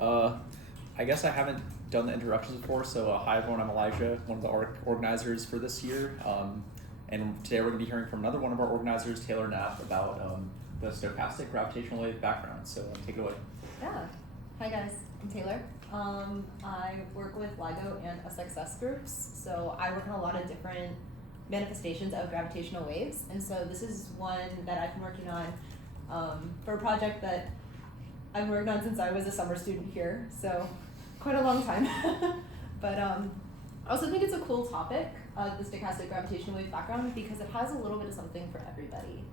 I guess I haven't done the introductions before, so hi everyone, I'm Elijah, one of the organizers for this year. And today we're going to be hearing from another one of our organizers, Taylor Knapp, about the stochastic gravitational wave background. So take it away. Yeah. Hi guys, I'm Taylor. I work with LIGO and SXS groups, so I work on a lot of different manifestations of gravitational waves, and so this is one that I've been working on for a project that I've worked on since I was a summer student here, so quite a long time. But I also think it's a cool topic, the stochastic gravitational wave background, because it has a little bit of something for everybody.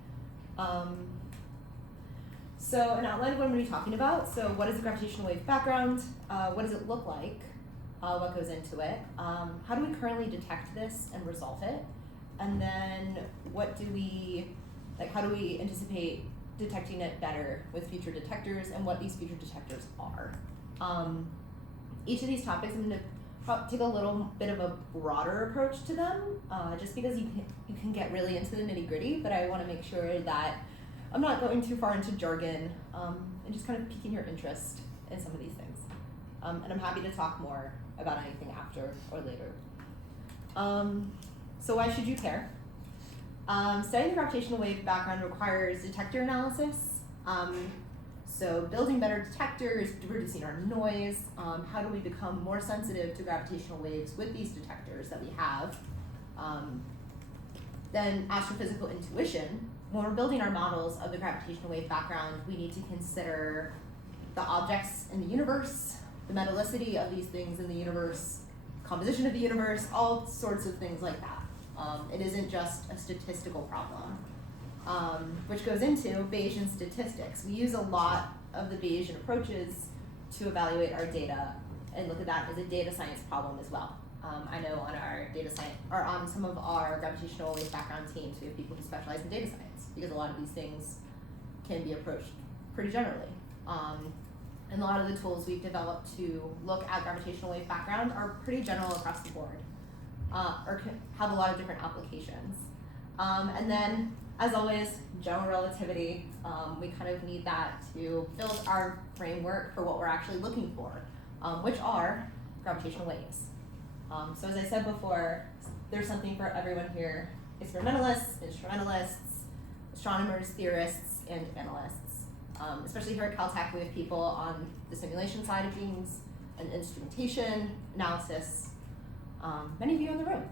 So an outline of what I'm going to be talking about. So what is the gravitational wave background? What does it look like? What goes into it? How do we currently detect this and resolve it? And then how do we anticipate detecting it better with future detectors, and what these future detectors are? Each of these topics, I'm going to take a little bit of a broader approach to them, just because you can get really into the nitty gritty, but I want to make sure that I'm not going too far into jargon, and just kind of piquing your interest in some of these things. And I'm happy to talk more about anything after or later. So why should you care? Studying the gravitational wave background requires detector analysis. So building better detectors, reducing our noise, how do we become more sensitive to gravitational waves with these detectors that we have? Then astrophysical intuition. When we're building our models of the gravitational wave background, we need to consider the objects in the universe, the metallicity of these things in the universe, composition of the universe, all sorts of things like that. It isn't just a statistical problem, which goes into Bayesian statistics. We use a lot of the Bayesian approaches to evaluate our data and look at that as a data science problem as well. I know on our data science, or on some of our gravitational wave background teams, we have people who specialize in data science, because a lot of these things can be approached pretty generally. And a lot of the tools we've developed to look at gravitational wave background are pretty general across the board, or can have a lot of different applications. And then, as always, general relativity. We kind of need that to build our framework for what we're actually looking for, which are gravitational waves. So as I said before, there's something for everyone here. Experimentalists, instrumentalists, astronomers, theorists, and analysts. Especially here at Caltech, we have people on the simulation side of things, and instrumentation, analysis, many of you in the room.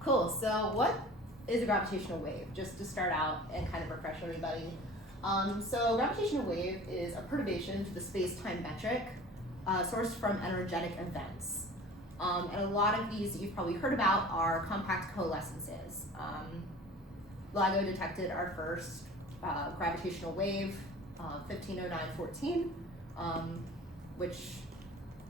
Cool, so what is a gravitational wave? Just to start out and kind of refresh everybody. So gravitational wave is a perturbation to the space-time metric sourced from energetic events. And a lot of these that you've probably heard about are compact coalescences. LIGO detected our first gravitational wave, 1509-14, which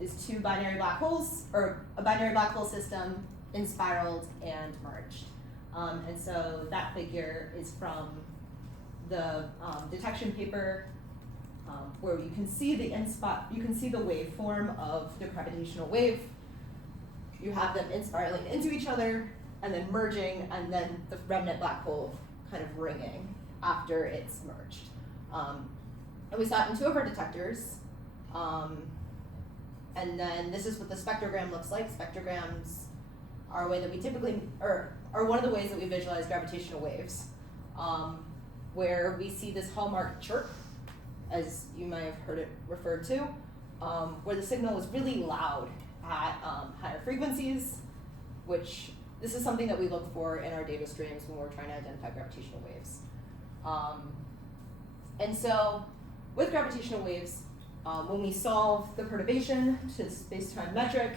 is two binary black holes, or a binary black hole system inspiraled and merged. And so that figure is from the detection paper, where you can see the waveform of the gravitational wave. You have them inspiraling into each other, and then merging, and then the remnant black hole kind of ringing after it's merged. And we saw it in two of our detectors. And then this is what the spectrogram looks like. Spectrograms are a way that we typically, or are one of the ways that we visualize gravitational waves, where we see this hallmark chirp, as you might have heard it referred to, where the signal is really loud at higher frequencies, which this is something that we look for in our data streams when we're trying to identify gravitational waves. And so with gravitational waves, when we solve the perturbation to the space-time metric,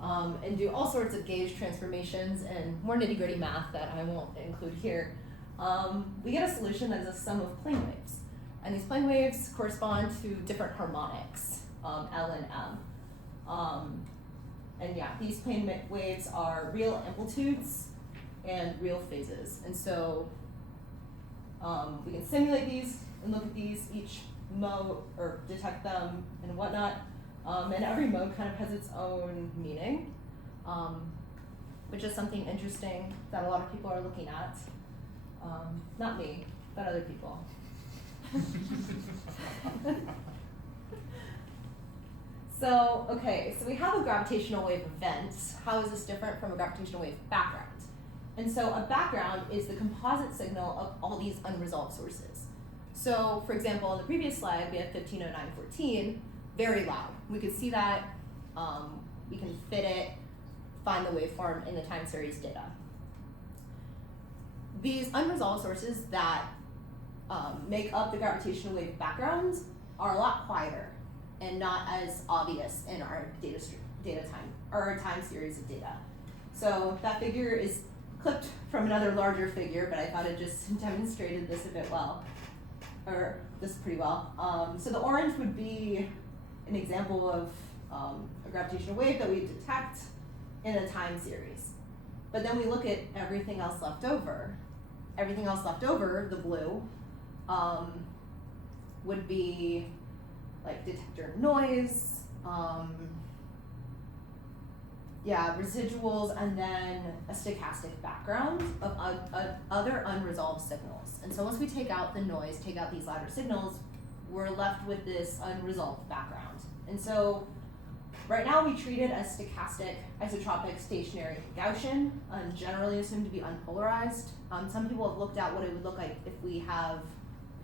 and do all sorts of gauge transformations and more nitty-gritty math that I won't include here, we get a solution that is a sum of plane waves. And these plane waves correspond to different harmonics, L and M. And yeah, these plane waves are real amplitudes and real phases. And so we can simulate these and look at these, each mode, or detect them and whatnot. And every mode kind of has its own meaning, which is something interesting that a lot of people are looking at. Not me, but other people. So, okay, so we have a gravitational wave event. How is this different from a gravitational wave background? And so a background is the composite signal of all these unresolved sources. So, for example, on the previous slide, we had 150914, very loud. We could see that, we can fit it, find the waveform in the time series data. These unresolved sources that make up the gravitational wave backgrounds are a lot quieter and not as obvious in our time series of data. So that figure is clipped from another larger figure, but I thought it just demonstrated this a bit well, or this pretty well. So the orange would be an example of a gravitational wave that we detect in a time series. But then we look at everything else left over. Everything else left over, the blue, would be like detector noise, residuals, and then a stochastic background of other unresolved signals. And so once we take out the noise, take out these louder signals, we're left with this unresolved background. And so right now we treat it as stochastic, isotropic, stationary, Gaussian, and generally assumed to be unpolarized. Some people have looked at what it would look like if we have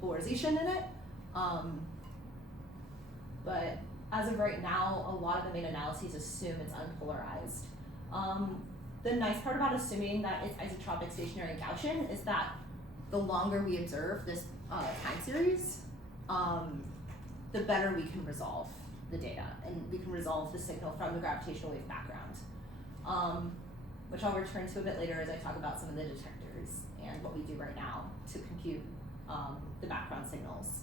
polarization in it. But as of right now, a lot of the main analyses assume it's unpolarized. The nice part about assuming that it's isotropic, stationary, and Gaussian is that the longer we observe this time series, the better we can resolve the data, and we can resolve the signal from the gravitational wave background, which I'll return to a bit later as I talk about some of the detectors and what we do right now to compute the background signals.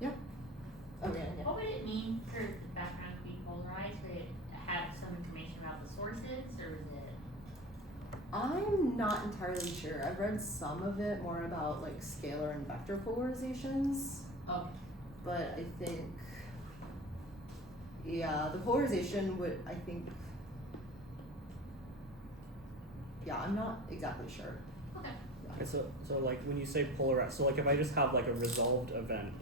Yep. Okay. Yeah. What would it mean for the background to be polarized? Would it have some information about the sources, or was it? I'm not entirely sure. I've read some of it more about like scalar and vector polarizations. Oh. But I think, yeah, the polarization would, I think, yeah, I'm not exactly sure. Okay. Okay, so like when you say polarized, so like if I just have like a resolved event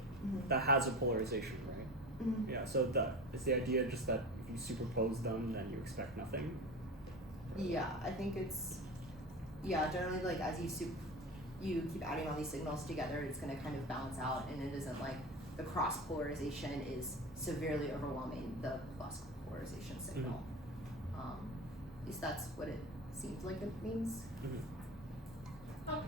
that has a polarization, right? Mm-hmm. Yeah, so that is the idea, just that if you superpose them, then you expect nothing? Yeah, I think it's, yeah, generally like as you keep adding all these signals together, it's gonna kind of balance out, and it isn't like the cross polarization is severely overwhelming the plus polarization signal. At least that's what it seems like it means. Okay.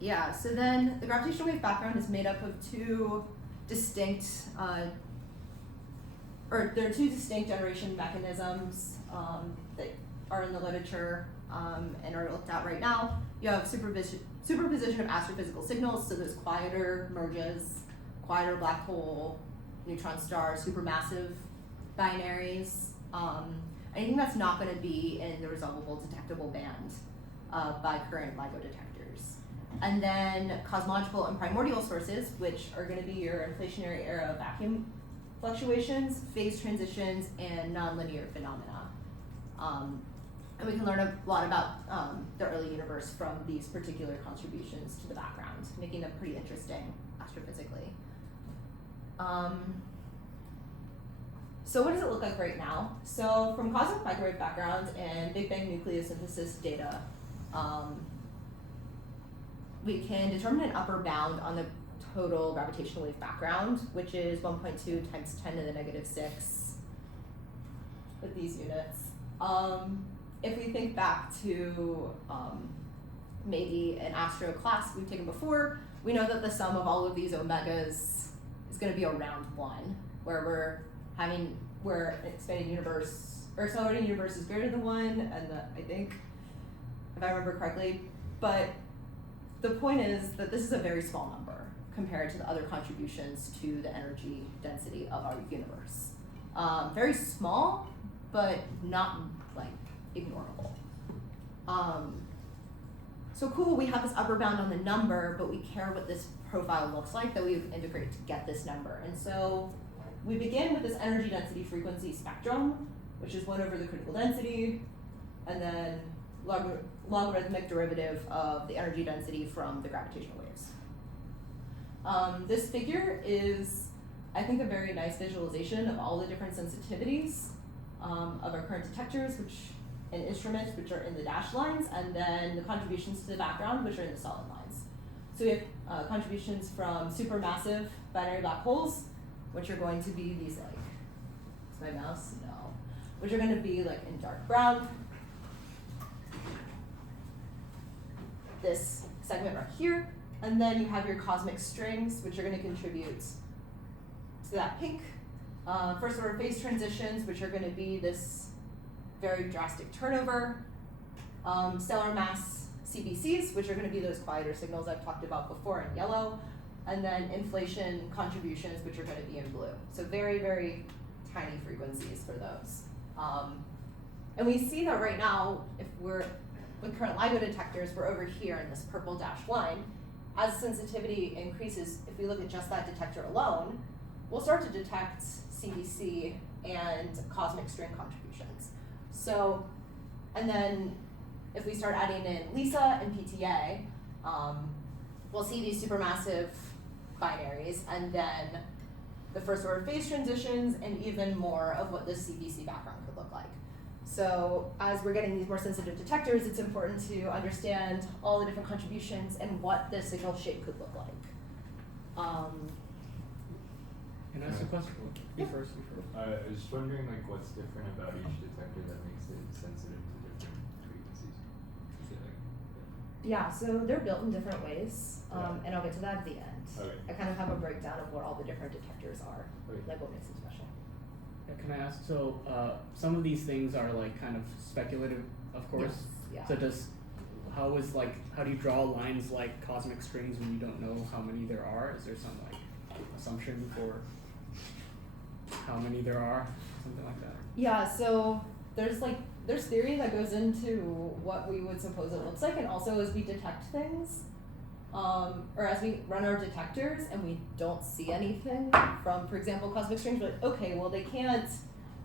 Yeah, so then the gravitational wave background is made up of two distinct, there are two distinct generation mechanisms that are in the literature and are looked at right now. You have superposition of astrophysical signals, so those quieter merges, quieter black hole, neutron star, supermassive binaries, anything that's not going to be in the resolvable detectable band by current LIGO detectors. And then cosmological and primordial sources, which are going to be your inflationary era vacuum fluctuations, phase transitions, and nonlinear phenomena. And we can learn a lot about the early universe from these particular contributions to the background, making them pretty interesting astrophysically. So what does it look like right now? So from cosmic microwave background and Big Bang nucleosynthesis data, we can determine an upper bound on the total gravitational wave background, which is 1.2 times 10 to the negative 6 with these units. If we think back to maybe an astro class we've taken before, we know that the sum of all of these omegas is going to be around 1, where we're an expanding universe, or accelerating universe is greater than 1, and I think, if I remember correctly, but the point is that this is a very small number compared to the other contributions to the energy density of our universe. Very small, but not like ignorable. So cool, we have this upper bound on the number, but we care what this profile looks like that we integrate to get this number. And so we begin with this energy density frequency spectrum, which is 1 over the critical density, and then logarithmic derivative of the energy density from the gravitational waves. This figure is I think, a very nice visualization of all the different sensitivities of our current detectors, and instruments, which are in the dashed lines, and then the contributions to the background, which are in the solid lines. So we have contributions from supermassive binary black holes, which are going to be these, like, is my mouse? No. Which are going to be like in dark brown. This segment right here. And then you have your cosmic strings, which are going to contribute to that pink. First order phase transitions, which are going to be this very drastic turnover. Stellar mass CBCs, which are going to be those quieter signals I've talked about before in yellow. And then inflation contributions, which are going to be in blue. So very, very tiny frequencies for those. And we see that right now, if we're with current LIGO detectors, we're over here in this purple dashed line. As sensitivity increases, if we look at just that detector alone, we'll start to detect CBC and cosmic string contributions. So, and then if we start adding in LISA and PTA, we'll see these supermassive binaries, and then the first order phase transitions, and even more of what the CBC background could look like. So as we're getting these more sensitive detectors, it's important to understand all the different contributions and what the signal shape could look like. Can I ask a question? You first. I was just wondering, like, what's different about each detector that makes it sensitive to different frequencies? Is it like, Yeah, so they're built in different ways, Yeah. and I'll get to that at the end. Okay. I kind of have a breakdown of what all the different detectors are, Okay. like what makes them special. Yeah, can I ask? So some of these things are like kind of speculative, of course. Yes, yeah. So how do you draw lines like cosmic strings when you don't know how many there are? Is there some like assumption for how many there are, something like that? Yeah, so there's theory that goes into what we would suppose it looks like, and also as we detect things, or as we run our detectors and we don't see anything from, for example, cosmic strings, we're like, okay, well they can't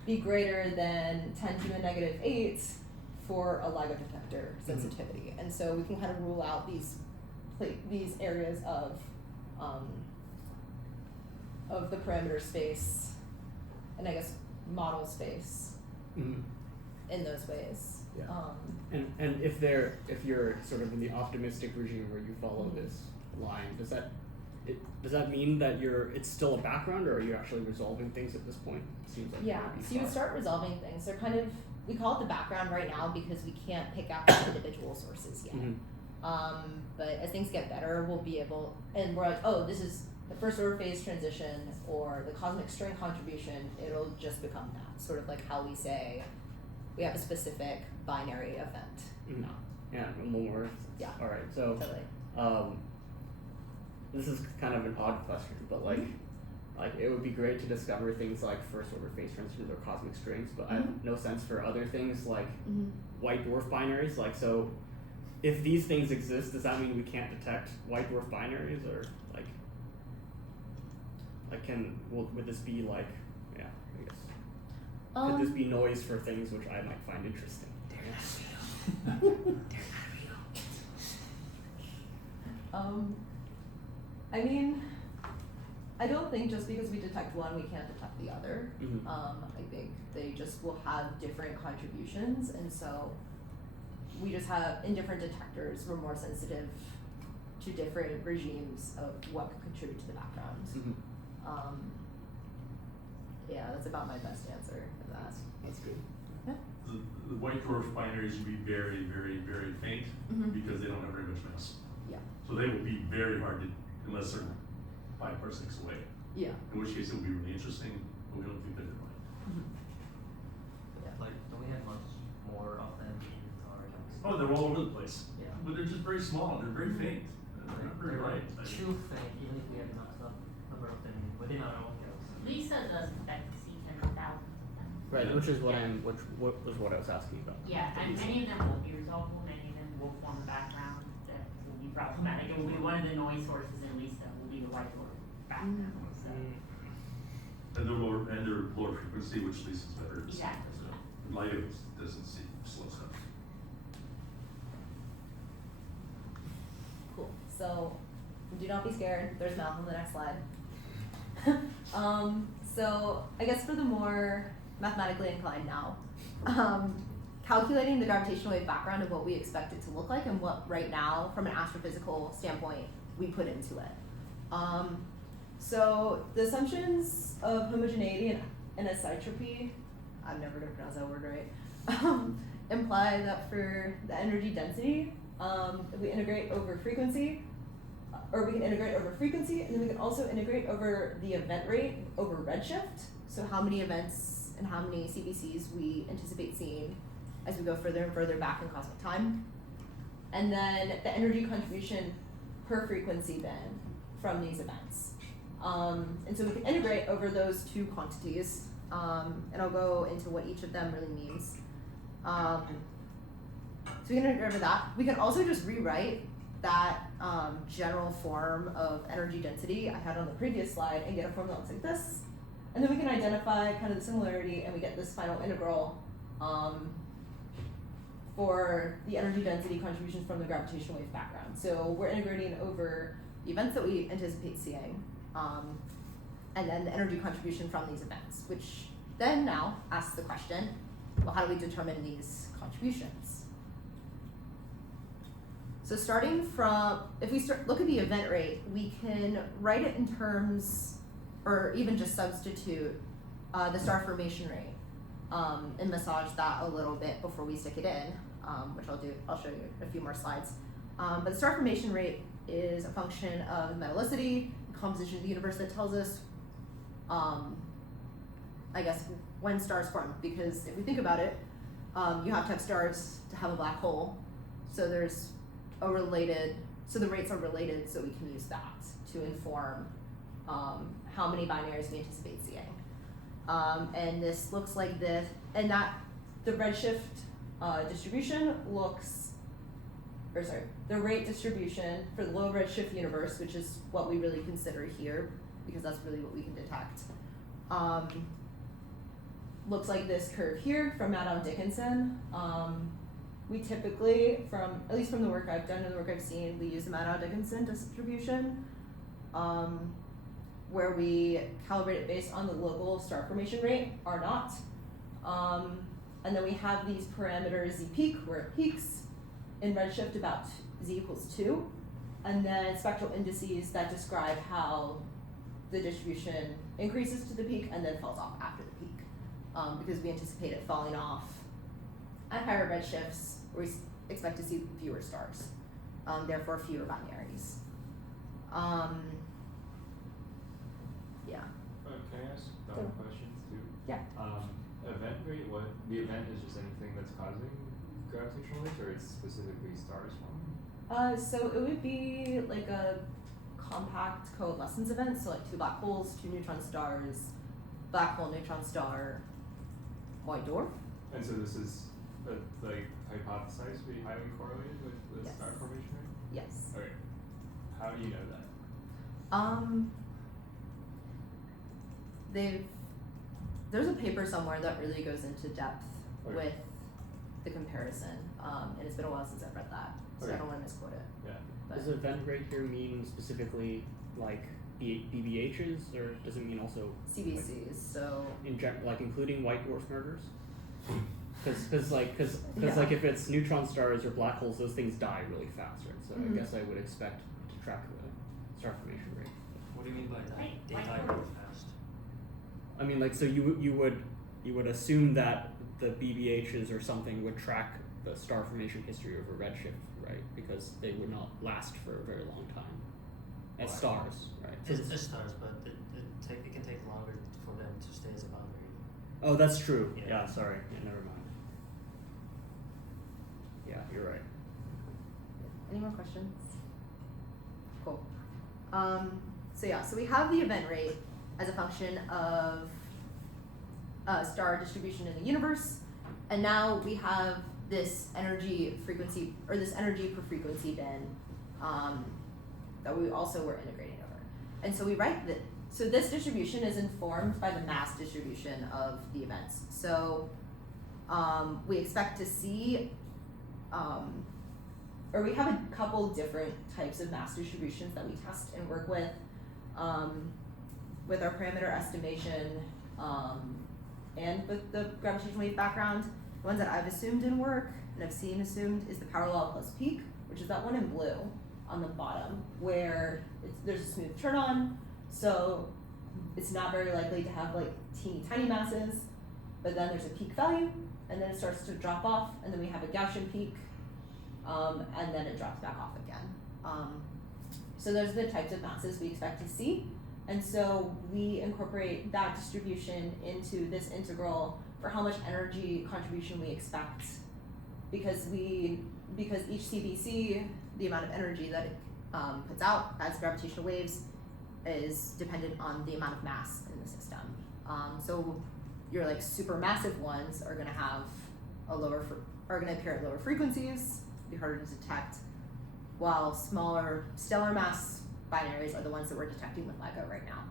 be greater than 10 to the negative 8 for a LIGO detector sensitivity, and so we can kind of rule out these areas of the parameter space, and I guess model space Mm-hmm. in those ways. Yeah. And if you're sort of in the optimistic regime where you follow this line, does that mean that it's still a background, or are you actually resolving things at this point? It seems like Yeah, so you would start resolving things. They're kind of, we call it the background right now because we can't pick out the individual sources yet. Mm-hmm. But as things get better, we'll be able, and we're like, oh, this is the first order phase transition or the cosmic string contribution. It'll just become that, sort of like how we say we have a specific binary event. Mm-hmm. Yeah, more. Yeah. All right. So, Totally. this is kind of an odd question, but like it would be great to discover things like first order phase transitions or cosmic strings, but I have no sense for other things like white dwarf binaries. Like, so if these things exist, does that mean we can't detect white dwarf binaries, or would this be like, yeah, I guess. Could this be noise for things which I might find interesting? I mean, I don't think just because we detect one, we can't detect the other. Mm-hmm. I think they just will have different contributions, and so we just have, in different detectors, we're more sensitive to different regimes of what could contribute to the background. Mm-hmm. Yeah, that's about my best answer for that. That's good. The white dwarf binaries will be very, very, very faint because they don't have very much mass. Yeah. So they will be very hard to, unless they're 5 parsecs away. Yeah. In which case it will be really interesting, but we don't think they're going. Like, don't we have much more of them in our galaxy? Oh, they're all over the place. Yeah. But they're just very small. They're very faint. They're not very bright. Too faint, even if we have enough number of them within our own galaxy. Lisa does affect to see 10,000 of them. Right, Yeah. which was what Yeah. was what I was asking about. Yeah, and many of them will be resolvable, many of them will form a background that will be problematic. It will be one of the noise sources in Lisa will be the white dwarf background, so. And they're lower frequency, which leads is better. Exactly. So light doesn't see slow stuff. Cool. So do not be scared. There's math on the next slide. So I guess for the more mathematically inclined now, calculating the gravitational wave background of what we expect it to look like and what right now, from an astrophysical standpoint, we put into it. So the assumptions of homogeneity and anisotropy, I'm never gonna pronounce that word right, imply that for the energy density, if we integrate over frequency, or we can integrate over frequency, and then we can also integrate over the event rate over redshift, so how many events and how many CBCs we anticipate seeing as we go further and further back in cosmic time. And then the energy contribution per frequency band from these events. And so we can integrate over those two quantities, and I'll go into what each of them really means. So we can integrate over that. We can also just rewrite that general form of energy density I had on the previous slide and get a form that looks like this. And then we can identify kind of the similarity and we get this final integral for the energy density contributions from the gravitational wave background. So we're integrating over the events that we anticipate seeing, and then the energy contribution from these events, which then now asks the question, well, how do we determine these contributions? So starting from, if we look at the event rate, we can write it in terms, or even just substitute the star formation rate, and massage that a little bit before we stick it in, which I'll show you a few more slides. But the star formation rate is a function of the metallicity, composition of the universe that tells us, I guess, when stars form. Because if we think about it, you have to have stars to have a black hole. So there's a related, so the rates are related, so we can use that to inform how many binaries we anticipate seeing. And this looks like this, and that the redshift distribution looks, or sorry, the rate distribution for the low redshift universe, which is what we really consider here, because that's really what we can detect, looks like this curve here from Maddow-Dickinson. We typically, at least from the work I've done and the work I've seen, we use the Maddow-Dickinson distribution, where we calibrate it based on the local star formation rate, R naught. And then we have these parameters Z peak, where it peaks in redshift about Z equals 2, and then spectral indices that describe how the distribution increases to the peak and then falls off after the peak, because we anticipate it falling off at higher redshifts, where we expect to see fewer stars, therefore fewer binaries. Yeah. Can I ask Sure. questions too? Yeah. Event rate, the event is just anything that's causing gravitational waves, or it's specifically stars forming? So it would be like a compact coalescence event, so like two black holes, two neutron stars, black hole, neutron star, white dwarf. And so this is like hypothesized to be highly correlated with the Yes. star formation rate? Yes. Okay. How do you know that? There's a paper somewhere that really goes into depth Okay. with the comparison, and it's been a while since I've read that, so I Okay. don't want to misquote it. Yeah. But Does event rate here mean specifically like BBHs, or does it mean also CBCs, so like including white dwarf murders? Because like Yeah. if it's neutron stars or black holes, those things die really fast, right? So Mhm. I guess I would expect to track the star formation rate. What do you mean by that? Right, They like die what? real fast. I mean, like, so you would assume that the BBHs or something would track the star formation history over redshift, right? Because they would not last for a very long time as Right. stars, right? So It's stars, but it can take longer for them to stay as a boundary. oh, that's true. Yeah. Yeah, sorry. Yeah, never mind. Yeah, you're right. any more questions? Cool. So we have the event rate as a function of star distribution in the universe, and now we have this energy frequency, or this energy per frequency bin, that we also were integrating over. And so we write that, so this distribution is informed by the mass distribution of the events. So we expect to see, or we have a couple different types of mass distributions that we test and work with. with our parameter estimation, and with the gravitational wave background, the ones that I've assumed in work and I've seen assumed is the power law plus peak, which is that one in blue on the bottom, where there's a smooth turn on, so it's not very likely to have like teeny tiny masses, but then there's a peak value, and then it starts to drop off, and then we have a Gaussian peak, and then it drops back off again. So those are the types of masses we expect to see, and so we incorporate that distribution into this integral for how much energy contribution we expect, because each CBC, the amount of energy that it puts out as gravitational waves, is dependent on the amount of mass in the system. So your like supermassive ones are going to have are going to appear at lower frequencies, be harder to detect, while smaller stellar mass binaries are the ones that we're detecting with LIGO right now.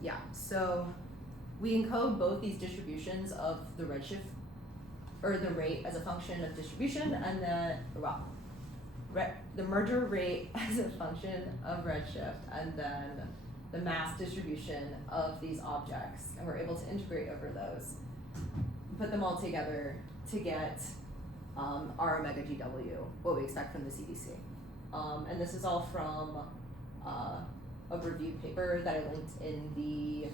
Yeah, so we encode both these distributions of the redshift, or the rate as a function of distribution, and the merger rate as a function of redshift, and then the mass distribution of these objects, and we're able to integrate over those, put them all together to get R omega GW, what we expect from the CDC. And this is all from a review paper that I linked in the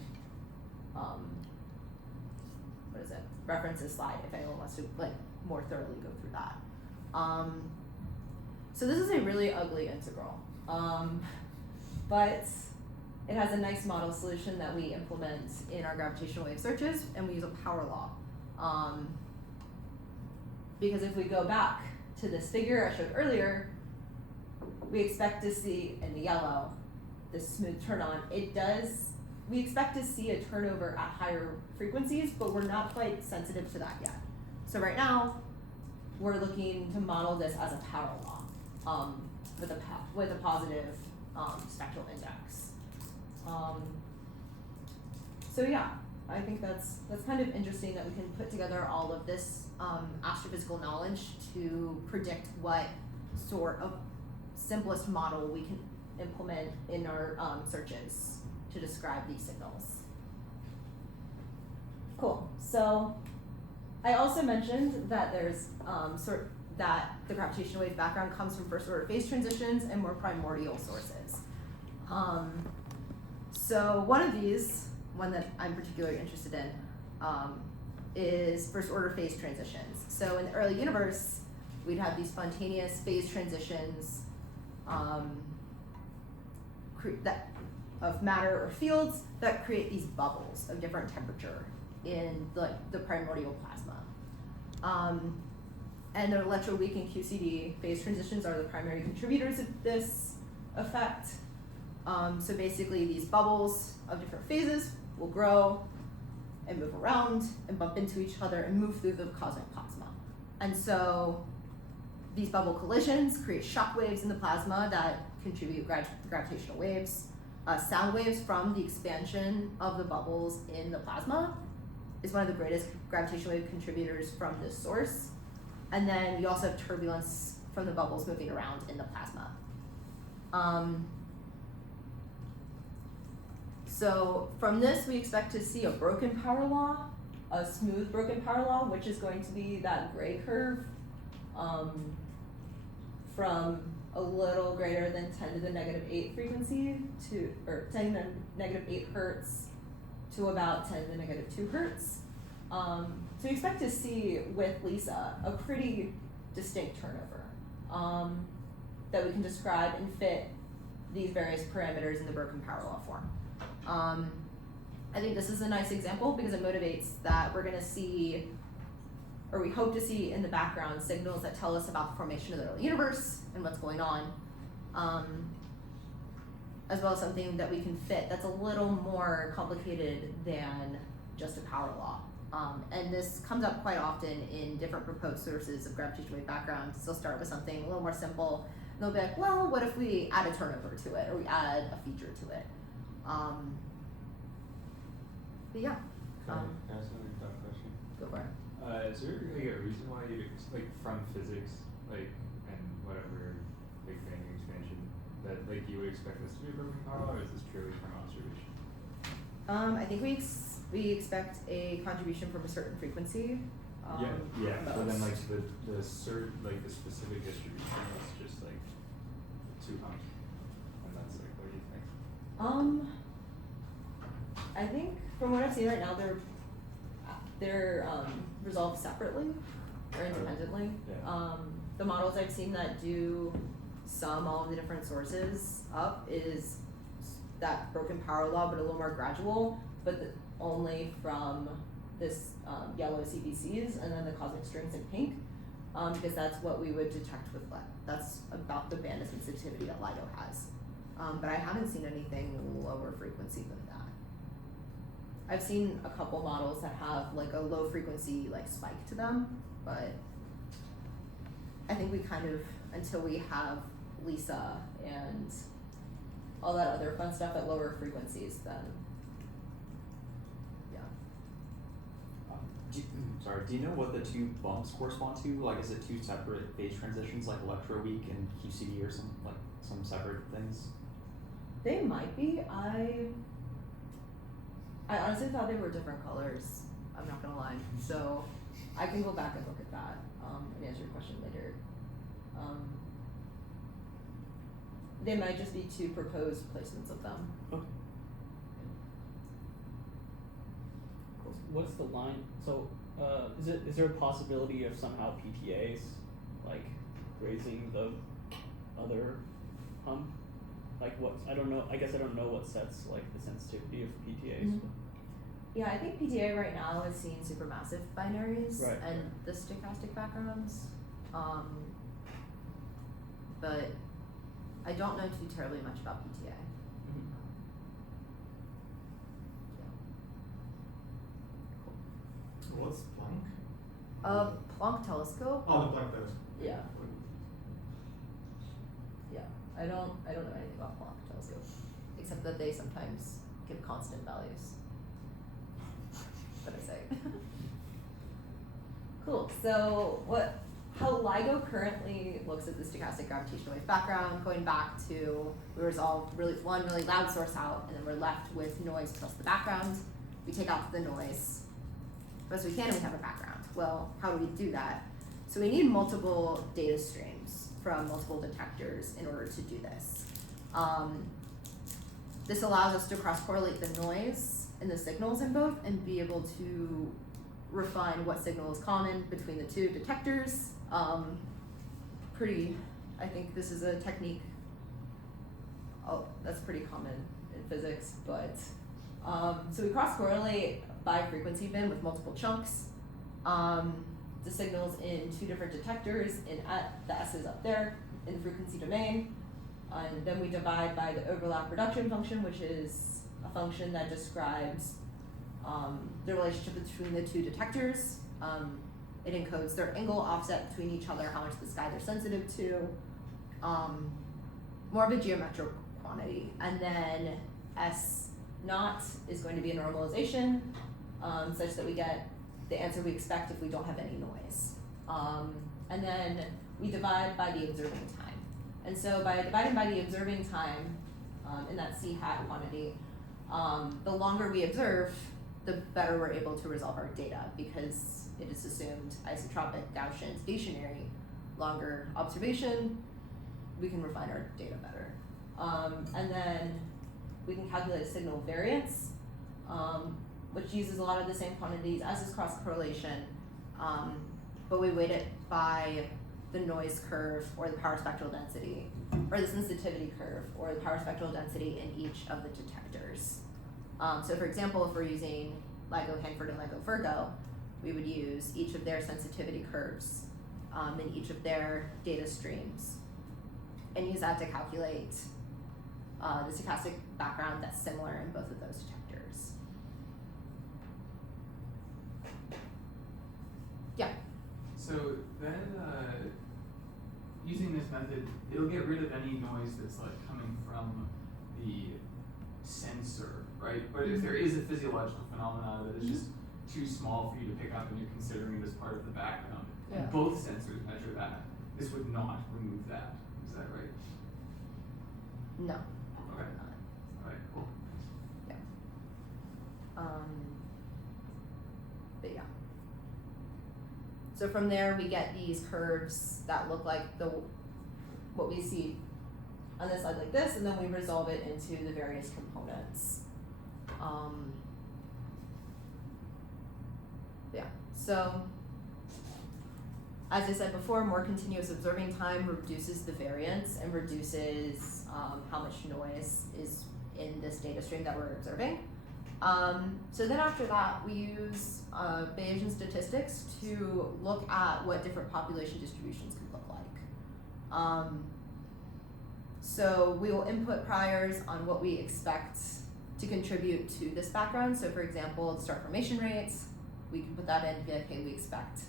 references slide if anyone wants to like more thoroughly go through that. So this is a really ugly integral, but it has a nice model solution that we implement in our gravitational wave searches, and we use a power law. Because if we go back to this figure I showed earlier, we expect to see in the yellow this smooth turn on. We expect to see a turnover at higher frequencies, but we're not quite sensitive to that yet. So right now, we're looking to model this as a power law with a positive spectral index. So yeah, I think that's kind of interesting that we can put together all of this astrophysical knowledge to predict what sort of simplest model we can implement in our searches to describe these signals. Cool. So I also mentioned that there's that the gravitational wave background comes from first order phase transitions and more primordial sources. So one that I'm particularly interested in, is first order phase transitions. So in the early universe, we'd have these spontaneous phase transitions of matter or fields that create these bubbles of different temperature in the primordial plasma. And the electroweak and QCD phase transitions are the primary contributors of this effect. So basically these bubbles of different phases will grow and move around and bump into each other and move through the cosmic plasma. And so these bubble collisions create shock waves in the plasma that contribute gravitational waves. Sound waves from the expansion of the bubbles in the plasma is one of the greatest gravitational wave contributors from this source. And then you also have turbulence from the bubbles moving around in the plasma. So from this, we expect to see a broken power law, a smooth broken power law, which is going to be that gray curve from a little greater than 10 to the negative 8 frequency or 10 to the negative 8 hertz to about 10 to the negative 2 hertz. So we expect to see with LISA a pretty distinct turnover that we can describe and fit these various parameters in the broken power law form. I think this is a nice example because it motivates that we're going to see, or we hope to see in the background, signals that tell us about the formation of the early universe and what's going on, as well as something that we can fit that's a little more complicated than just a power law. And this comes up quite often in different proposed sources of gravitational wave backgrounds. They'll start with something a little more simple, and they'll be like, well, what if we add a turnover to it, or we add a feature to it? But yeah. Can I ask another dumb question? Go for it. Is there like a reason why you from physics, and whatever Big Bang expansion, that like you would expect this to be a broken parallel, or is this purely from observation? I think we expect a contribution from a certain frequency. Yeah. But then most. like the specific distribution is just like too much, and that's like, what do you think? I think from what I've seen right now, they're resolved separately or independently. Yeah. The models I've seen that do sum all of the different sources up is that broken power law, but a little more gradual, but only from this yellow CBCs and then the cosmic strings in pink, because that's what we would detect with LIGO. That's about the band of sensitivity that LIGO has. But I haven't seen anything lower frequency than that. I've seen a couple models that have like a low frequency like spike to them, but I think we kind of, until we have Lisa and all that other fun stuff at lower frequencies, then yeah. Do you know what the two bumps correspond to? Like, is it two separate phase transitions, like electroweak and QCD, or some separate things? They might be. I honestly thought they were different colors. I'm not gonna lie. So I can go back and look at that and answer your question later. They might just be two proposed placements of them. Okay. What's the line? So, is there a possibility of somehow PTAs like raising the other pump? Like what? I don't know. I guess I don't know what sets like the sensitivity of PTAs. Mhm. Yeah, I think PTA right now is seeing supermassive binaries Right, and right. the stochastic backgrounds. But I don't know too terribly much about PTA. Mhm. What's Planck? Planck telescope. Oh, the Planck telescope. Yeah. Yeah. I don't know anything about Planck telescope, except that they sometimes give constant values. What I say. Cool. So how LIGO currently looks at the stochastic gravitational wave background, going back to, we resolved one really loud source out, and then we're left with noise plus the background. We take out the noise best we can, and we have a background. Well, how do we do that? So we need multiple data streams from multiple detectors in order to do this. This allows us to cross-correlate the noise and the signals in both and be able to refine what signal is common between the two detectors. I think this is a technique that's pretty common in physics, but so we cross-correlate by frequency bin with multiple chunks. The signals in two different detectors, the S is up there in the frequency domain. And then we divide by the overlap reduction function, which is a function that describes the relationship between the two detectors. It encodes their angle offset between each other, how much the sky they're sensitive to, more of a geometric quantity. And then S naught is going to be a normalization, such that we get the answer we expect if we don't have any noise. And then we divide by the observing time. And so by dividing by the observing time in that C hat quantity, the longer we observe, the better we're able to resolve our data, because it is assumed isotropic, Gaussian, stationary. Longer observation, we can refine our data better. And then we can calculate a signal variance, which uses a lot of the same quantities as is cross correlation, but we weight it by the noise curve or the power spectral density, or the sensitivity curve or the power spectral density in each of the detectors. So for example, if we're using LIGO Hanford and LIGO Virgo, we would use each of their sensitivity curves in each of their data streams and use that to calculate the stochastic background that's similar in both of those detectors. Yeah. So then, using this method, it'll get rid of any noise that's like coming from the sensor, right? But if there is a physiological phenomenon that is just too small for you to pick up and you're considering it as part of the background, and both sensors measure that, this would not remove that. Is that right? No. Okay. Alright, cool. But yeah. So from there we get these curves that look like what we see on this side like this, and then we resolve it into the various components. Yeah, so as I said before, more continuous observing time reduces the variance and reduces how much noise is in this data stream that we're observing. So then after that, we use Bayesian statistics to look at what different population distributions could look like. So we will input priors on what we expect to contribute to this background. So for example, star formation rates, we can put that in and be like, hey, we expect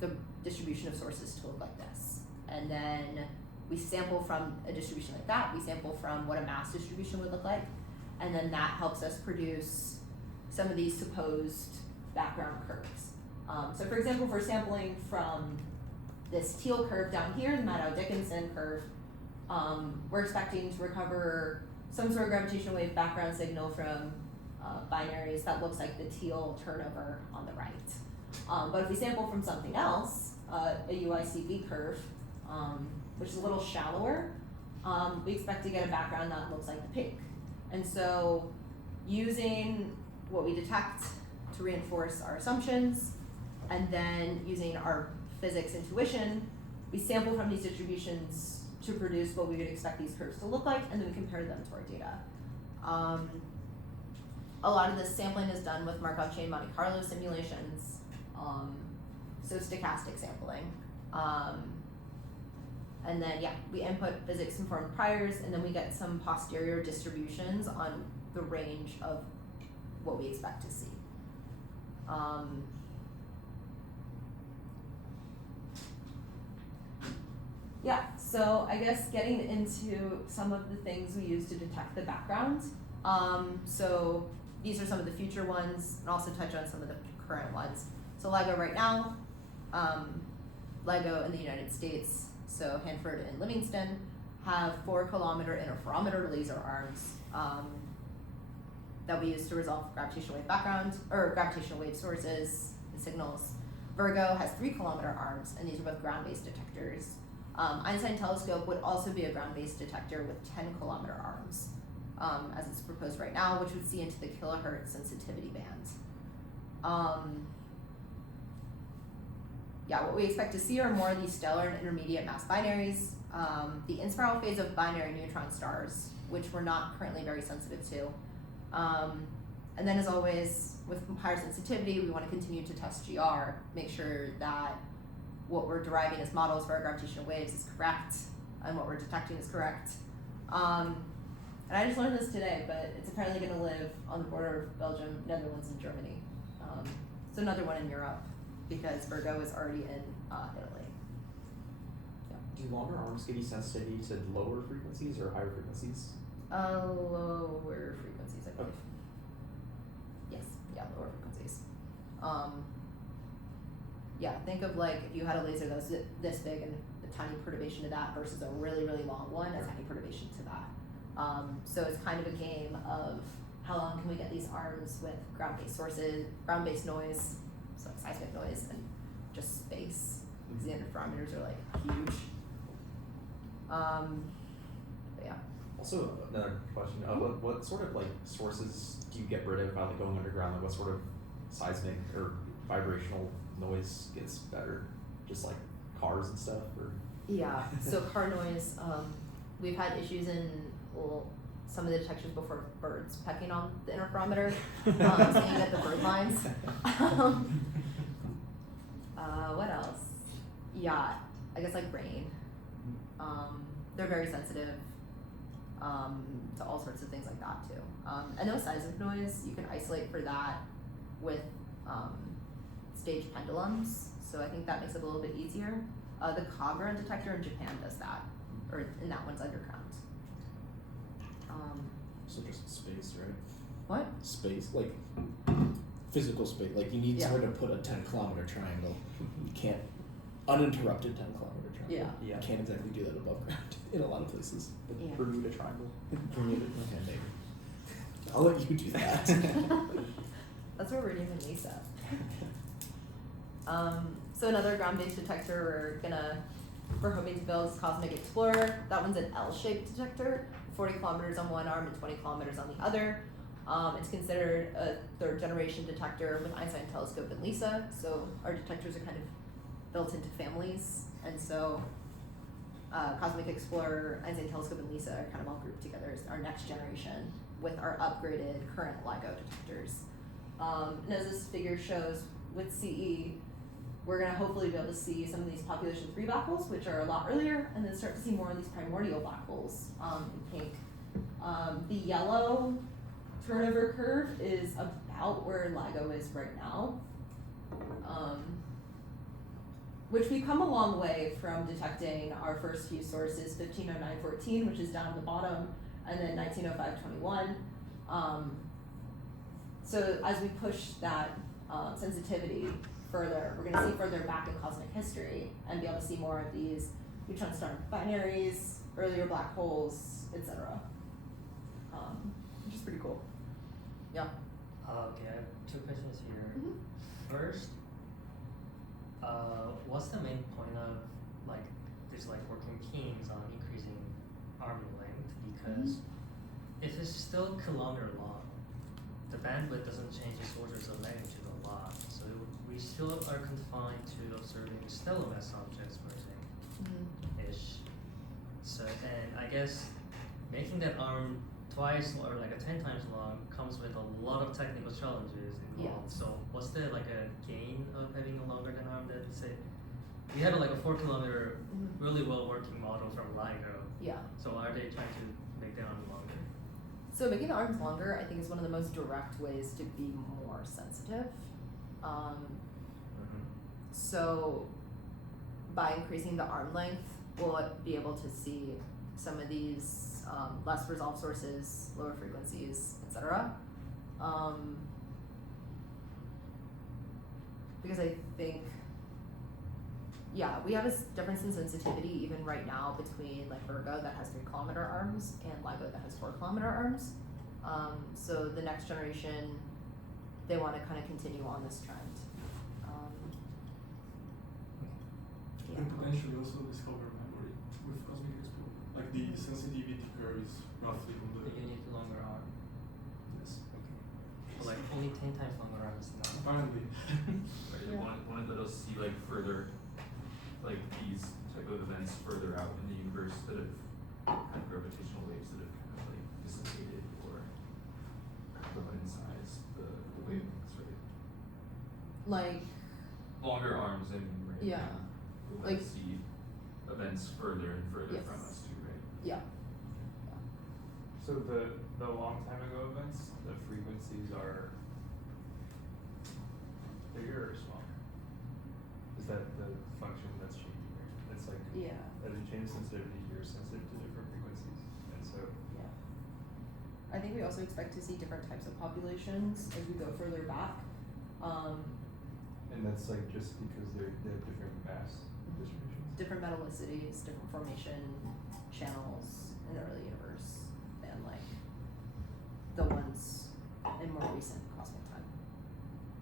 the distribution of sources to look like this. And then we sample from a distribution like that, we sample from what a mass distribution would look like, and then that helps us produce some of these supposed background curves. So for example, if we're sampling from this teal curve down here, the Maddow-Dickinson curve, we're expecting to recover some sort of gravitational wave background signal from binaries that looks like the teal turnover on the right. But if we sample from something else, a UICB curve, which is a little shallower, we expect to get a background that looks like the pink. And so using what we detect to reinforce our assumptions, and then using our physics intuition, we sample from these distributions to produce what we would expect these curves to look like, and then we compare them to our data. A lot of this sampling is done with Markov chain Monte Carlo simulations, so stochastic sampling. And then, yeah, we input physics-informed priors, and then we get some posterior distributions on the range of what we expect to see. Yeah, so I guess getting into some of the things we use to detect the background. So these are some of the future ones, and also touch on some of the current ones. So LIGO right now, LIGO in the United States, so Hanford and Livingston, have 4-kilometer interferometer laser arms that we use to resolve gravitational wave background, or gravitational wave sources and signals. Virgo has 3-kilometer arms, and these are both ground-based detectors. Einstein Telescope would also be a ground-based detector with 10-kilometer arms, as it's proposed right now, which would see into the kilohertz sensitivity band. Yeah, what we expect to see are more of these stellar and intermediate mass binaries, the in-spiral phase of binary neutron stars, which we're not currently very sensitive to. And then as always, with higher sensitivity, we want to continue to test GR, make sure that what we're deriving as models for our gravitational waves is correct, and what we're detecting is correct. And I just learned this today, but it's apparently going to live on the border of Belgium, Netherlands, and Germany. So another one in Europe, because Virgo is already in Italy. Yeah. Do longer arms give you sensitivity to lower frequencies or higher frequencies? Lower frequencies, I believe. Yes, yeah, lower frequencies. Yeah, think of like if you had a laser that was this big and a tiny perturbation to that versus a really, really long one, a tiny perturbation to that. So it's kind of a game of how long can we get these arms with ground-based sources, ground-based noise, so seismic noise, and just space. Because the interferometers are like huge. But yeah. Also, another question: what sort of like sources do you get rid of by like going underground? Like what sort of seismic or vibrational noise gets better? Just like cars and stuff, or? Yeah. So car noise. We've had issues in some of the detectors before birds pecking on the interferometer, saying that the bird lines. What else? Yeah, I guess like rain. They're very sensitive to all sorts of things like that too. And those seismic noise, you can isolate for that with staged pendulums. So I think that makes it a little bit easier. The Kagra detector in Japan does that, and that one's underground. So just space, right? What? Space, like physical space. Like you need somewhere to put a 10-kilometer triangle. You can't uninterrupted 10-kilometer triangle. Yeah. You can't exactly do that above ground in a lot of places. The Yeah. Bermuda Triangle. Bermuda. Okay, maybe. I'll let you do that. That's where we're naming Lisa. So another ground-based detector we're hoping to build is Cosmic Explorer. That one's an L-shaped detector, 40 kilometers on one arm and 20 kilometers on the other. It's considered a third-generation detector with Einstein Telescope and LISA. So our detectors are kind of built into families, and so Cosmic Explorer, Einstein Telescope, and LISA are kind of all grouped together as our next generation with our upgraded current LIGO detectors. And as this figure shows, with CE, we're going to hopefully be able to see some of these population 3 black holes, which are a lot earlier, and then start to see more of these primordial black holes in pink. The yellow turnover curve is about where LIGO is right now, which we've come a long way from detecting our first few sources, 150914, which is down at the bottom, and then 190521. So as we push that sensitivity further, we're going to see further back in cosmic history and be able to see more of these neutron star binaries, earlier black holes, etc. Which is pretty cool. Yeah. Okay, I have 2 questions here. Mhm. First, what's the main point of like these like working teams on increasing arm length? Because if it's still kilometer long, the bandwidth doesn't change its orders of magnitude a lot. So we still are confined to observing stellar mass objects, per se, ish. So, and I guess making that arm twice or like a 10 times long comes with a lot of technical challenges involved. Yeah. So what's the like a gain of having a longer than arm that say we had like a 4 kilometer really well working model from LIGO. Yeah. So are they trying to make the arm longer? So making the arms longer, I think, is one of the most direct ways to be more sensitive. So by increasing the arm length, we'll be able to see some of these less resolved sources, lower frequencies, etc. Because I think, we have a difference in sensitivity even right now between like Virgo that has 3 kilometer arms and LIGO that has 4 kilometer arms. So the next generation, they want to kind of continue on this trend. And potentially also discover memory with Cosmic Explorer. Like the sensitivity curve is roughly on the. You need longer arm. Yes. So like only 10 times longer arm is enough. Apparently. Right, you wanted to let us see like further, like these type of events further out in the universe that have had gravitational waves that have kind of like dissipated or grown in size, the wavelengths, right? Like, Longer arms and right? yeah. We want Like- to see events further and further Yes. from us too, right? Yeah. So the long time ago events, the frequencies are bigger or smaller? Is that the function that's changing there? It's like Yeah. as you change sensitivity, you're sensitive to different frequencies, and so Yeah. I think we also expect to see different types of populations as we go further back. and that's like just because they have different mass distributions. Different metallicities, different formation channels in the early universe than like the ones in more recent cosmic time,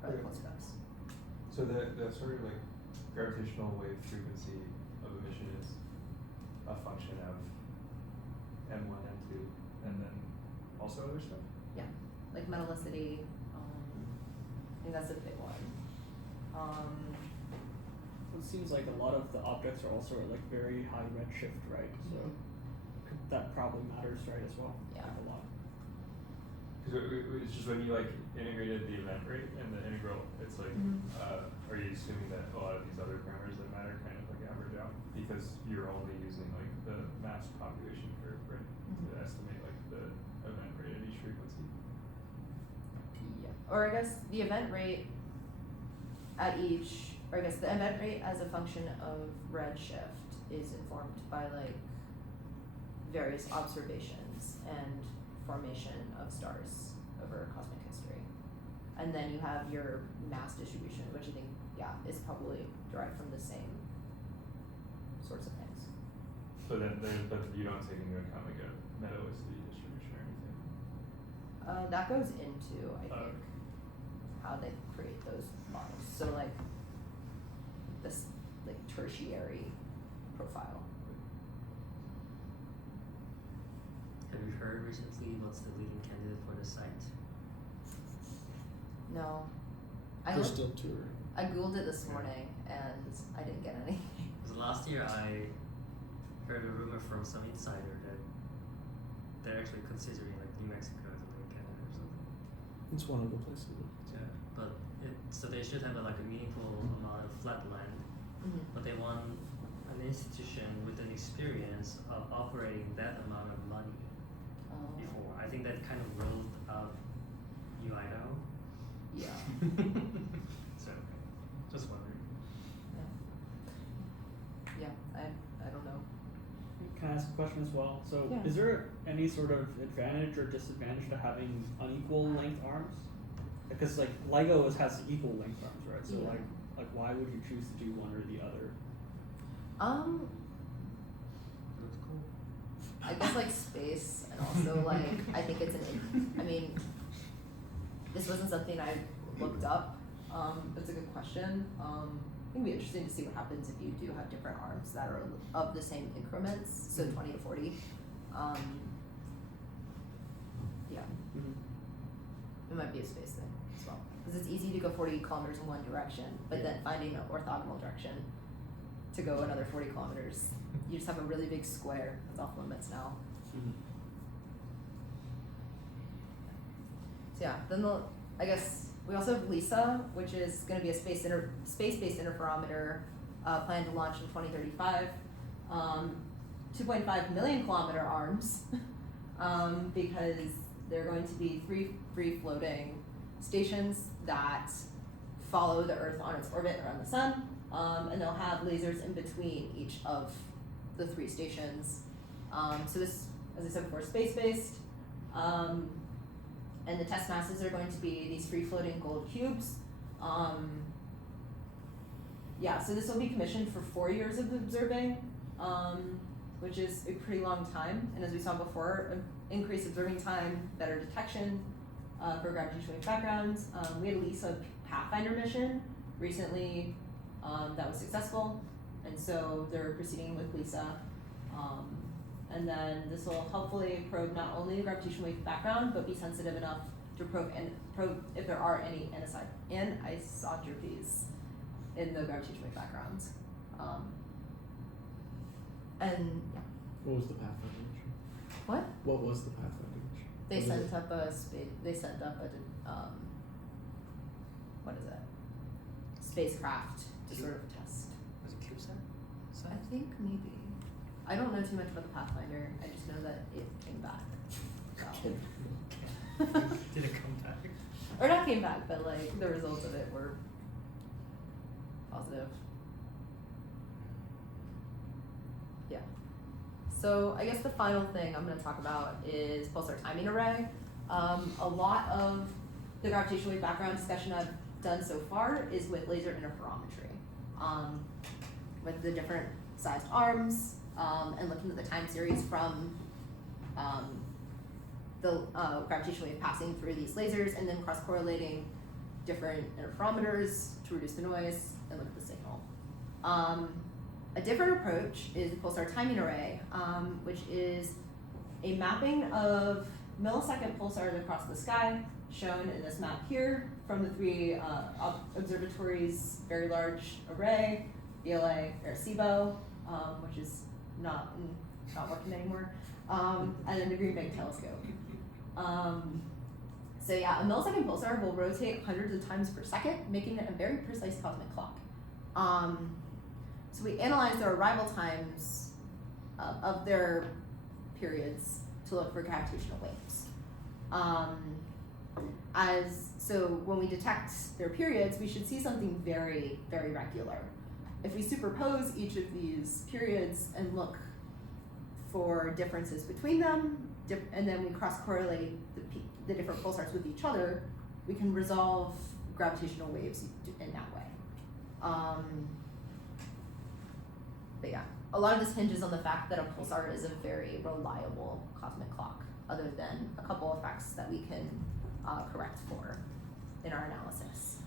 or the Okay. close to us. So the sort of like gravitational wave frequency of emission is a function of M1, M2, and then also other stuff? Yeah, like metallicity, I think that's a big one. It seems like a lot of the objects are also at like very high redshift, right? So that probably matters, right, as well. Yeah. Like a lot. Because it's just when you like integrated the event rate and the integral, it's like, are you assuming that a lot of these other parameters that matter kind of like average out? Because you're only using like the mass population curve, right, to estimate like the event rate at each frequency. Yeah, or I guess the event rate at each, or I guess the event rate as a function of redshift is informed by like various observations and formation of stars over cosmic history. And then you have your mass distribution, which I think, is probably derived from the same sorts of things. So then, but you don't take into account like a metallicity distribution or anything. That goes into, I think, Okay. how they create those models. So like this like tertiary profile. Have you heard recently what's the leading candidate for the site? No. I They're looked, still touring. I Googled it this morning and I didn't get anything. Because last year I heard a rumor from some insider that they're actually considering like New Mexico as a leading candidate or something. It's one of the places. Yeah, but so they should have like a meaningful amount of flat land, but they want an institution with an experience of operating that amount of money before. I think that kind of rolled out New Idaho. Yeah. So, just wondering. Yeah, I don't know. Can I ask a question as well? So, Yeah. is there any sort of advantage or disadvantage to having unequal length arms? Because like LEGO has equal length arms, right? So Yeah. like why would you choose to do one or the other? Looks cool. I guess like space and also like I think it's I mean, this wasn't something I looked up. It's a good question. It'd be interesting to see what happens if you do have different arms that are of the same increments, so 20 to 40. Yeah, it might be a space thing as well. Because it's easy to go 40 kilometers in one direction, but then finding an orthogonal direction to go another 40 kilometers, you just have a really big square that's off limits now. So yeah, then I guess we also have LISA, which is going to be a space-based interferometer planned to launch in 2035. 2.5 million kilometer arms, because they're going to be three free-floating stations that follow the Earth on its orbit around the sun, and they'll have lasers in between each of the three stations. So this, as I said before, space-based. And the test masses are going to be these free-floating gold cubes. Yeah, so this will be commissioned for 4 years of observing, which is a pretty long time. And as we saw before, increased observing time, better detection for gravitational wave backgrounds. We had a LISA Pathfinder mission recently that was successful, and so they're proceeding with LISA. And then this will hopefully probe not only the gravitational wave background, but be sensitive enough to probe if there are any anisotropes in the gravitational wave background. And yeah. What was the Pathfinder mission? What? What was the Pathfinder mission? They What is sent up a what is it? Spacecraft to sort of test. Was it CubeSat? I think maybe. I don't know too much about the Pathfinder. I just know that it came back. So. Did it come back? Or not came back, but like the results of it were positive. Yeah. So I guess the final thing I'm going to talk about is pulsar timing array. A lot of the gravitational wave background discussion I've done so far is with laser interferometry, with the different sized arms, and looking at the time series from the gravitational wave passing through these lasers, and then cross-correlating different interferometers to reduce the noise and look at the signal. A different approach is the pulsar timing array, which is a mapping of millisecond pulsars across the sky, shown in this map here, from the three observatories' very large array, BLA Arecibo, which is not working anymore, and then the Green Bank Telescope. So yeah, a millisecond pulsar will rotate hundreds of times per second, making it a very precise cosmic clock. So we analyzed their arrival times of their periods to look for gravitational waves. So when we detect their periods, we should see something very, very regular. If we superpose each of these periods and look for differences between them, and then we cross-correlate the different pulsars with each other, we can resolve gravitational waves in that way. But yeah. a lot of this hinges on the fact that a pulsar is a very reliable cosmic clock, other than a couple effects that we can correct for in our analysis.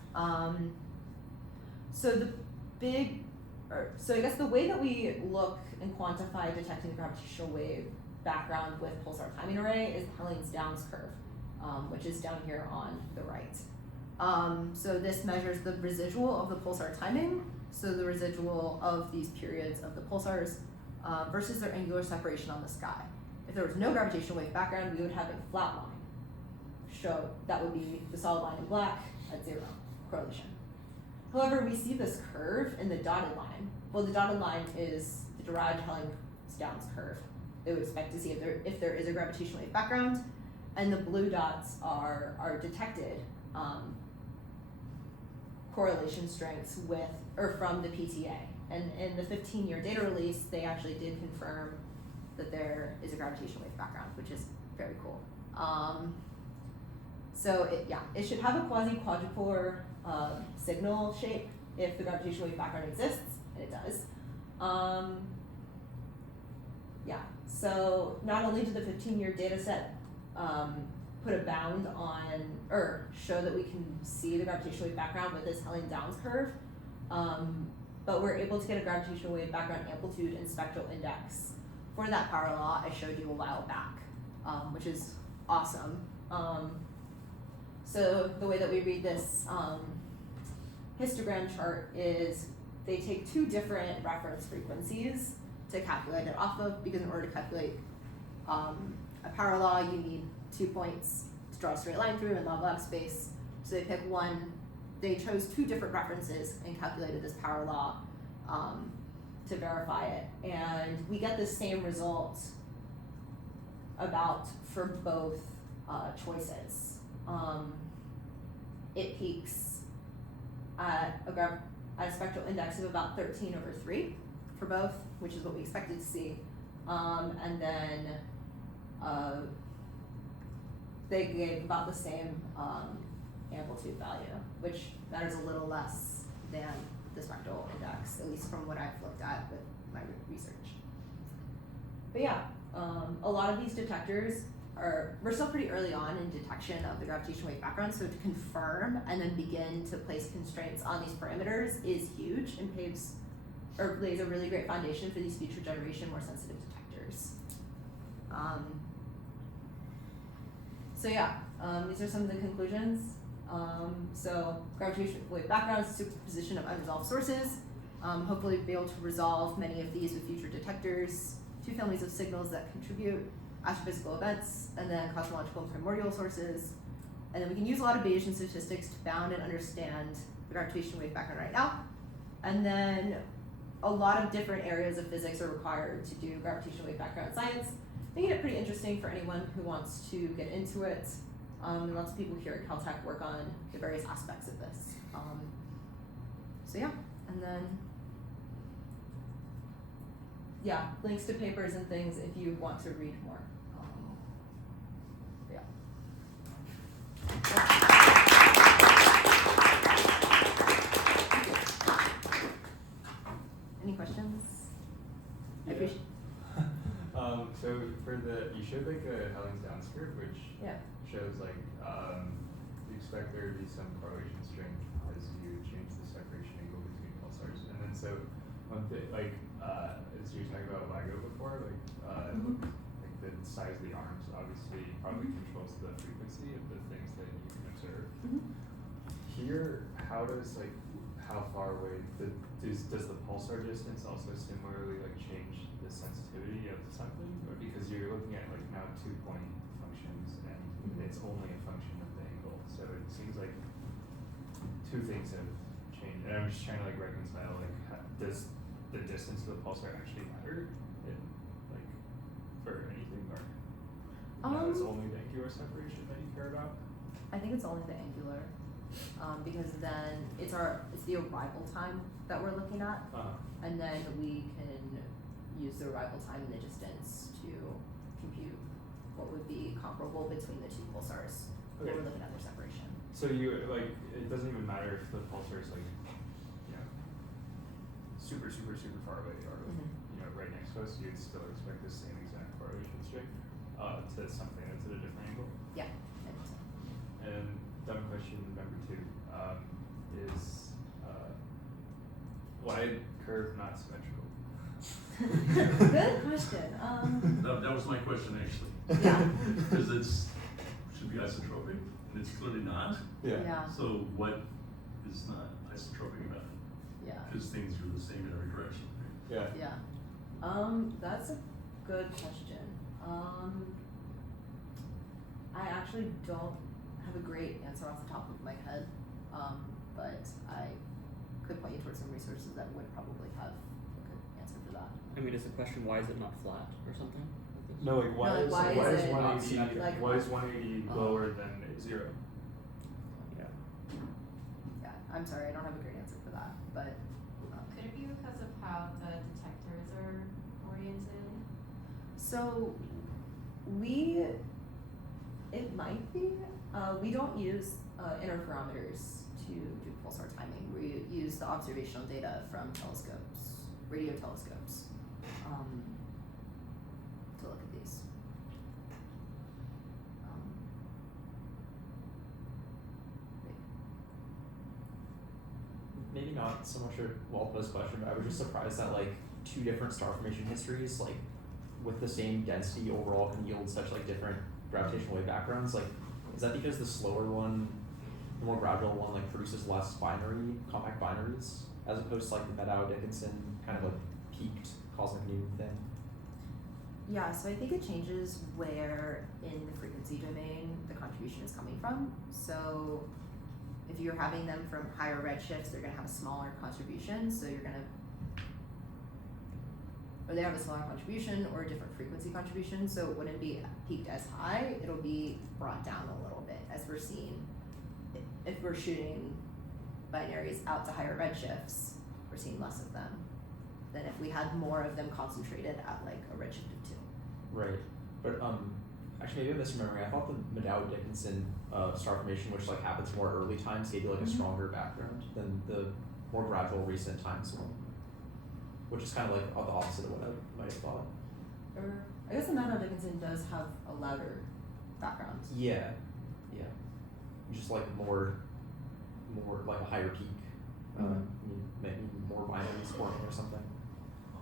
So I guess the way that we look and quantify detecting the gravitational wave background with pulsar timing array is the Hellingsdowns curve, which is down here on the right. So this measures the residual of the pulsar timing, so the residual of these periods of the pulsars versus their angular separation on the sky. If there was no gravitational wave background, we would have a flat line. So that would be the solid line in black at 0 correlation. However, we see this curve in the dotted line. Well, the dotted line is the derived Hellingsdowns curve that we expect to see if there is a gravitational wave background, and the blue dots are detected correlation strengths with or from the PTA. And in the 15-year data release, they actually did confirm that there is a gravitational wave background, which is very cool. So it should have a quasi-quadrupolar signal shape if the gravitational wave background exists, and it does. So not only did the 15-year data set put a bound on, or show that we can see the gravitational wave background with this Hellingsdowns curve, but we're able to get a gravitational wave background amplitude and spectral index for that power law I showed you a while back, which is awesome. So the way that we read this histogram chart is they take two different reference frequencies to calculate it off of, because in order to calculate a power law, you need 2 points to draw a straight line through in log space. So they pick one, they chose two different references and calculated this power law to verify it. And we get the same result for both choices. It peaks at a spectral index of about 13/3 for both, which is what we expected to see. And then they gave about the same amplitude value, which matters a little less than the spectral index, at least from what I've looked at with my research. But yeah, a lot of these detectors we're still pretty early on in detection of the gravitational wave background, so to confirm and then begin to place constraints on these parameters is huge and lays a really great foundation for these future generation more sensitive detectors. These are some of the conclusions. So gravitational wave background is a superposition of unresolved sources. Hopefully be able to resolve many of these with future detectors, two families of signals that contribute, astrophysical events, and then cosmological and primordial sources. And then we can use a lot of Bayesian statistics to bound and understand the gravitational wave background right now. And then a lot of different areas of physics are required to do gravitational wave background science, making it pretty interesting for anyone who wants to get into it. And lots of people here at Caltech work on the various aspects of this. And then links to papers and things if you want to read more. Any questions? I appreciate. So you showed like a Hellingsdowns curve, which shows like you expect there to be some correlation strength as you change the separation angle between pulsars, and then so one thing as you were talking about LIGO before, like the size of the arms obviously probably controls the frequency of the things that you can observe. Here, how far away does the pulsar distance also similarly like change the sensitivity of something, or because you're looking at like now 2-point functions and it's only a function of the angle, so it seems like two things have changed, and I'm just trying to like reconcile does the distance of the pulsar actually matter for anything, or it's only the angular separation that you care about? I think it's only the angular, because then it's the arrival time that we're looking at, and then we can use the arrival time and the distance to compute what would be comparable between the two pulsars when we're looking at their separation. So it doesn't even matter if the pulsar is super far away, or right next to us, you'd still expect the same exact correlation string to something that's at a different angle. Yeah. I think so. And dumb question number 2 is why curve not symmetrical? Good question. That was my question actually. Yeah. Because should be isotropic, and it's clearly not. Yeah. So what is not isotropic about it? Yeah. Because things are the same in every direction, right? Yeah. Yeah. That's a good question. I actually don't have a great answer off the top of my head, but I could point you towards some resources that would probably have a good answer for that. I mean, is the question why is it not flat or something? Like this? No, like why No, like, why is is it 180 like- why is 180 lower than 0? Yeah. Yeah, I'm sorry, I don't have a great answer for that, but Could it be because of how the detectors are oriented? so it might be. We don't use interferometers to do pulsar timing. We use the observational data from telescopes, radio telescopes, to look at these. Maybe not so much a well-posed question, but I was just surprised that like 2 different star formation histories, like with the same density overall, can yield such like different gravitational wave backgrounds. Like, is that because the slower one, the more gradual one, like produces less compact binaries, as opposed to like the Meadow-Dickinson kind of like peaked cosmic new thing? Yeah, so I think it changes where in the frequency domain the contribution is coming from. So if you're having them from higher redshifts, they're gonna have a smaller contribution, so you're gonna, or they have a smaller contribution or a different frequency contribution, so it wouldn't be peaked as high, it'll be brought down a little bit, as we're seeing. If we're shooting binaries out to higher redshifts, we're seeing less of them than if we had more of them concentrated at like a redshift of 2. Right, but actually maybe I'm misremembering. I thought the Meadow-Dickinson star formation, which like happens more early times, gave you like a stronger background than the more gradual recent times one, which is kind of like the opposite of what I might have thought. Or I guess the Meadow-Dickinson does have a louder background. Yeah, just like more like a higher peak. Maybe more binaries forming or something.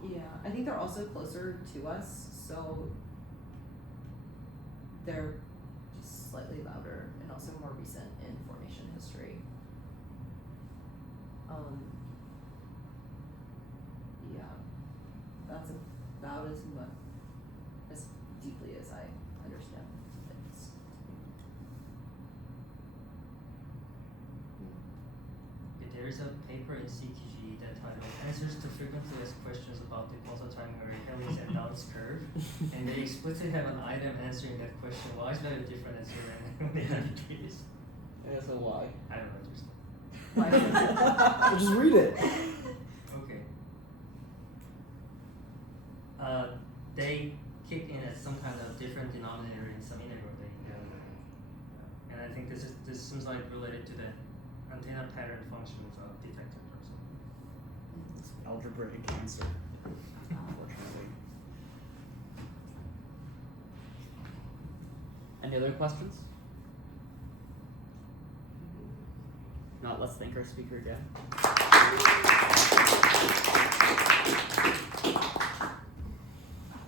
Yeah, I think they're also closer to us, so they're just slightly louder and also more recent in formation history. Yeah, that's about as deeply as I understand things. There is a paper in CQG that titled Answers to Frequently Asked Questions about the Pulsar Timing Array Helix and Downs Curve. And they explicitly have an item answering that question. Why is that a different answer than the indicators? Yeah, so why? I don't understand. Why? Just read it. Okay. They kick in as some kind of different denominator in some integral thing. And I think this seems like related to the antenna pattern function of a detector or something. It's algebraic answer, unfortunately. Any other questions? Not, let's thank our speaker again.